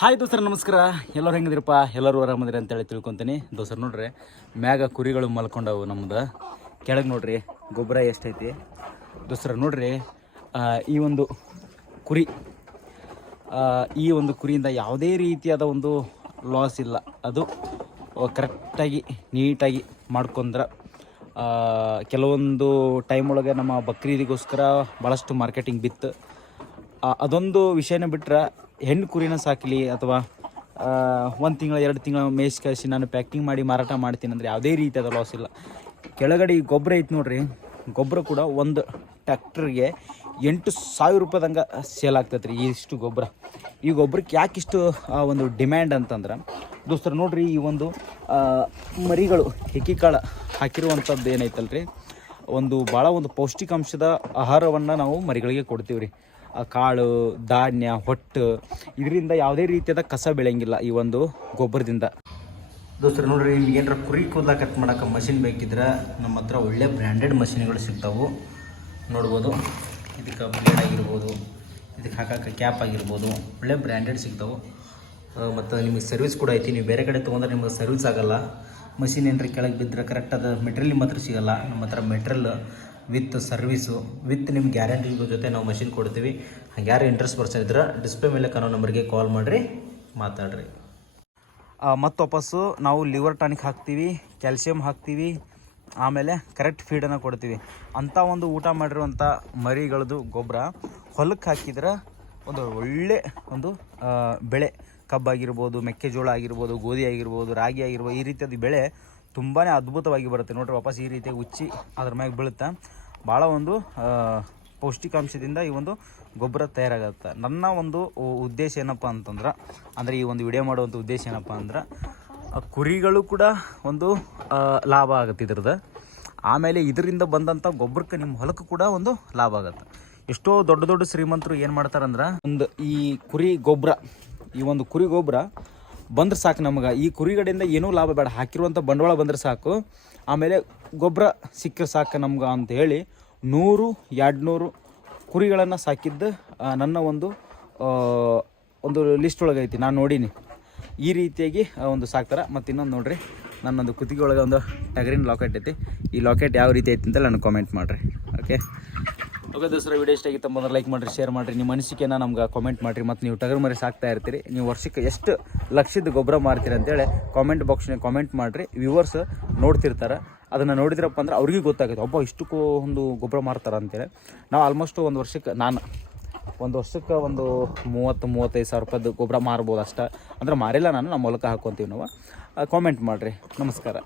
Hi ದೋಸ್ತರ, ನಮಸ್ಕಾರ. ಎಲ್ಲರೂ ಹೆಂಗಿದ್ರಪ್ಪ? ಎಲ್ಲರೂ ಆರಾಮದಿರಿ ಅಂತೇಳಿ ತಿಳ್ಕೊತೀನಿ. ದೋಸ್ತರ, ನೋಡ್ರಿ, ಮ್ಯಾಗ ಕುರಿಗಳು ಮಲ್ಕೊಂಡವು ನಮ್ದು. ಕೆಳಗೆ ನೋಡ್ರಿ, ಗೊಬ್ಬರ ಎಷ್ಟೈತಿ? ದೋಸ್ತರ, ನೋಡ್ರಿ ಈ ಒಂದು ಕುರಿ ಈ ಒಂದು ಕುರಿಯಿಂದ ಯಾವುದೇ ರೀತಿಯಾದ ಒಂದು ಲಾಸ್ ಇಲ್ಲ. ಅದು ಕರೆಕ್ಟಾಗಿ ನೀಟಾಗಿ ಮಾಡ್ಕೊಂಡ್ರೆ. ಕೆಲವೊಂದು ಟೈಮ್ ಒಳಗೆ ನಮ್ಮ ಬಕ್ರೀದಿಗೋಸ್ಕರ ಭಾಳಷ್ಟು ಮಾರ್ಕೆಟಿಂಗ್ ಬಿತ್ತು. ಅದೊಂದು ವಿಷಯನ ಬಿಟ್ರೆ ಹೆಣ್ಣು ಕುರಿನ ಸಾಕಲಿ ಅಥವಾ ಒಂದು ತಿಂಗಳು, ಎರಡು ತಿಂಗಳ ಮೇಯ್ಸಿ ಕಳಿಸಿ ನಾನು ಪ್ಯಾಕಿಂಗ್ ಮಾಡಿ ಮಾರಾಟ ಮಾಡ್ತೀನಿ ಅಂದರೆ ಯಾವುದೇ ರೀತಿಯಾದ ಲಾಸ್ ಇಲ್ಲ. ಕೆಳಗಡೆ ಗೊಬ್ಬರ ಐತೆ ನೋಡ್ರಿ, ಗೊಬ್ಬರ ಕೂಡ ಒಂದು ಟ್ಯಾಕ್ಟ್ರಿಗೆ ಎಂಟು ಸಾವಿರ ರೂಪಾಯ್ದಂಗೆ ಸೇಲ್ ಆಗ್ತೈತೆ ರೀ ಇಷ್ಟು ಗೊಬ್ಬರ. ಈ ಗೊಬ್ಬರಕ್ಕೆ ಯಾಕೆ ಇಷ್ಟು ಒಂದು ಡಿಮ್ಯಾಂಡ್ ಅಂತಂದ್ರೆ, ದೋಸ್ತರು ನೋಡ್ರಿ ಈ ಒಂದು ಮರಿಗಳು ಹೆಕ್ಕಿಕಾಳು ಹಾಕಿರುವಂಥದ್ದು ಏನೈತಲ್ರಿ, ಒಂದು ಭಾಳ ಒಂದು ಪೌಷ್ಟಿಕಾಂಶದ ಆಹಾರವನ್ನು ನಾವು ಮರಿಗಳಿಗೆ ಕೊಡ್ತೀವಿ ರೀ ಕಾಳು, ಧಾನ್ಯ, ಹೊಟ್ಟು, ಇದರಿಂದ ಯಾವುದೇ ರೀತಿಯಾದ ಕಸ ಬೆಳೆಯಂಗಿಲ್ಲ ಈ ಒಂದು ಗೊಬ್ಬರದಿಂದ. ದೋಸ್ತರು, ನೋಡ್ರಿ, ನಿಮ್ಗೆ ಏನಾರ ಕುರಿ ಕೂದಲ ಕಟ್ ಮಾಡೋಕೆ ಮಷಿನ್ ಬೇಕಿದ್ರೆ ನಮ್ಮ ಹತ್ರ ಒಳ್ಳೆ ಬ್ರ್ಯಾಂಡೆಡ್ ಮಷಿನ್ಗಳು ಸಿಗ್ತಾವೆ. ನೋಡ್ಬೋದು. ಇದಕ್ಕೆ ಬ್ಲೇಡ್ ಆಗಿರ್ಬೋದು, ಇದಕ್ಕೆ ಹಾಕಕ್ಕೆ ಕ್ಯಾಪ್ ಆಗಿರ್ಬೋದು, ಒಳ್ಳೆ ಬ್ರ್ಯಾಂಡೆಡ್ ಸಿಗ್ತಾವೆ. ಮತ್ತು ನಿಮಗೆ ಸರ್ವಿಸ್ ಕೂಡ ಐತಿ. ನೀವು ಬೇರೆ ಕಡೆ ತೊಗೊಂಡ್ರೆ ನಿಮಗೆ ಸರ್ವಿಸ್ ಆಗೋಲ್ಲ. ಮಷಿನ್ ಏನಾರ ಕೆಳಗೆ ಬಿದ್ದರೆ ಕರೆಕ್ಟ್ ಅದು ಮೆಟೀರಿಯಲ್ ಮಾತ್ರ ಸಿಗೋಲ್ಲ ಸಿಗಲ್ಲ. ನಮ್ಮ ಹತ್ರ ಮೆಟ್ರಿಯಲ್ ವಿತ್ ಸರ್ವಿಸು, ವಿತ್ ನಿಮ್ಮ ಗ್ಯಾರಂಟಿ ಜೊತೆ ನಾವು ಮಷಿನ್ ಕೊಡ್ತೀವಿ. ಹಂಗೆ ಯಾರು ಇಂಟ್ರೆಸ್ಟ್ ಪರ್ಸನ್ ಇದ್ರೆ ಡಿಸ್ಪ್ಲೇ ಮೇಲೆ ಕಾಣೋ ನಂಬರ್ಗೆ ಕಾಲ್ ಮಾಡಿರಿ, ಮಾತಾಡ್ರಿ. ಮತ್ತು ವಾಪಸ್ಸು ನಾವು ಲಿವರ್ ಟಾನಿಕ್ ಹಾಕ್ತೀವಿ ಕ್ಯಾಲ್ಸಿಯಂ ಹಾಕ್ತೀವಿ, ಆಮೇಲೆ ಕರೆಕ್ಟ್ ಫೀಡನ್ನು ಕೊಡ್ತೀವಿ. ಅಂಥ ಒಂದು ಊಟ ಮಾಡಿರುವಂಥ ಮರಿಗಳದ್ದು ಗೊಬ್ಬರ ಹೊಲಕ್ಕೆ ಹಾಕಿದ್ರೆ ಒಂದು ಒಳ್ಳೆ ಒಂದು ಬೆಳೆ. ಕಬ್ಬಾಗಿರ್ಬೋದು, ಮೆಕ್ಕೆಜೋಳ ಆಗಿರ್ಬೋದು, ಗೋಧಿ ಆಗಿರ್ಬೋದು, ರಾಗಿ ಆಗಿರ್ಬೋದು, ಈ ರೀತಿಯಾದ ಬೆಳೆ ತುಂಬಾ ಅದ್ಭುತವಾಗಿ ಬರುತ್ತೆ. ನೋಡ್ರಿ ವಾಪಸ್ ಈ ರೀತಿ ಉಚ್ಚಿ ಅದ್ರ ಮ್ಯಾಗ ಬೀಳುತ್ತೆ. ಭಾಳ ಒಂದು ಪೌಷ್ಟಿಕಾಂಶದಿಂದ ಈ ಒಂದು ಗೊಬ್ಬರ ತಯಾರಾಗುತ್ತೆ. ನನ್ನ ಒಂದು ಉದ್ದೇಶ ಏನಪ್ಪ ಅಂತಂದ್ರೆ, ಅಂದರೆ ಈ ಒಂದು ವಿಡಿಯೋ ಮಾಡುವಂಥ ಉದ್ದೇಶ ಏನಪ್ಪ ಅಂದ್ರೆ ಕುರಿಗಳು ಕೂಡ ಒಂದು ಲಾಭ ಆಗುತ್ತೆ ಇದ್ರದ್ದು ಆಮೇಲೆ ಇದರಿಂದ ಬಂದಂಥ ಗೊಬ್ಬರಕ್ಕೆ ನಿಮ್ಮ ಹೊಲಕ್ಕೆ ಕೂಡ ಒಂದು ಲಾಭ ಆಗುತ್ತೆ. ಎಷ್ಟೋ ದೊಡ್ಡ ದೊಡ್ಡ ಶ್ರೀಮಂತರು ಏನು ಮಾಡ್ತಾರಂದ್ರೆ, ಒಂದು ಈ ಕುರಿ ಗೊಬ್ಬರ, ಈ ಒಂದು ಕುರಿ ಗೊಬ್ಬರ ಬಂದ್ರೆ ಸಾಕು ನಮಗೆ. ಈ ಕುರಿಗಡೆಯಿಂದ ಏನೂ ಲಾಭ ಬೇಡ. ಹಾಕಿರುವಂಥ ಬಂಡವಾಳ ಬಂದ್ರೆ ಸಾಕು. ಆಮೇಲೆ ಗೊಬ್ಬರ ಸಿಕ್ಕರೆ ಸಾಕು ನಮ್ಗೆ ಅಂತ ಹೇಳಿ ನೂರು ಎರಡು ನೂರು ಕುರಿಗಳನ್ನು ಸಾಕಿದ್ದು ನನ್ನ ಒಂದು ಒಂದು ಲಿಸ್ಟ್ ಒಳಗೈತಿ ನಾನು ನೋಡೀನಿ. ಈ ರೀತಿಯಾಗಿ ಒಂದು ಸಾಕ್ತಾರೆ. ಮತ್ತು ಇನ್ನೊಂದು ನೋಡಿರಿ. ನನ್ನೊಂದು ಕುತ್ತಿಗೆ ಒಳಗೆ ಒಂದು ಟಗರಿನ ಲಾಕೆಟ್ ಐತಿ. ಈ ಲಾಕೆಟ್ ಯಾವ ರೀತಿ ಐತಿ ಅಂತ ನಾನು ಕಾಮೆಂಟ್ ಮಾಡಿರಿ. ಓಕೆ ಓಕೆ ದೋಸ್ತರ ವಿಡಿಯೋ ಇಷ್ಟ ಆಗಿತ್ತು, ಬಂದ್ರೆ ಲೈಕ್ ಮಾಡಿರಿ ಶೇರ್ ಮಾಡಿರಿ. ನಿಮ್ಮ ಅನಿಸಿಕೆನ ನಮ್ಗೆ ಕಾಮೆಂಟ್ ಮಾಡಿರಿ. ಮತ್ತು ನೀವು ಟಗರ್ ಮರಿ ಸಾಕ್ತಾ ಇರ್ತೀರಿ. ನೀವು ವರ್ಷಕ್ಕೆ ಎಷ್ಟು ಲಕ್ಷದ ಗೊಬ್ಬರ ಮಾರ್ತೀರಿ ಅಂತೇಳಿ ಕಾಮೆಂಟ್ ಬಾಕ್ಸ್ನಾಗ ಕಾಮೆಂಟ್ ಮಾಡಿರಿ. ವ್ಯೂವರ್ಸ್ ನೋಡ್ತಿರ್ತಾರೆ. ಅದನ್ನು ನೋಡಿದ್ರಪ್ಪ ಅಂದ್ರೆ ಅವ್ರಿಗೆ ಗೊತ್ತಾಗುತ್ತೆ. ಒಬ್ಬ ಇಷ್ಟಕ್ಕೂ ಒಂದು ಗೊಬ್ಬರ ಮಾರ್ತಾರೆ ಅಂತೇಳಿ. ನಾವು ಆಲ್ಮೋಸ್ಟ್ ಒಂದು ವರ್ಷಕ್ಕೆ, ನಾನು ಒಂದು ವರ್ಷಕ್ಕೆ ಒಂದು ಮೂವತ್ತು, ಮೂವತ್ತೈದು ಸಾವಿರ ರೂಪಾಯ್ದು ಗೊಬ್ಬರ ಮಾರ್ಬೋದು ಅಷ್ಟೇ. ಅಂದ್ರೆ ಮಾರಿಲ್ಲ ನಾನು, ನಮ್ಮ ಮೂಲಕ ಹಾಕ್ಕೊತೀವಿ ನಾವು. ಕಾಮೆಂಟ್ ಮಾಡಿರಿ. ನಮಸ್ಕಾರ.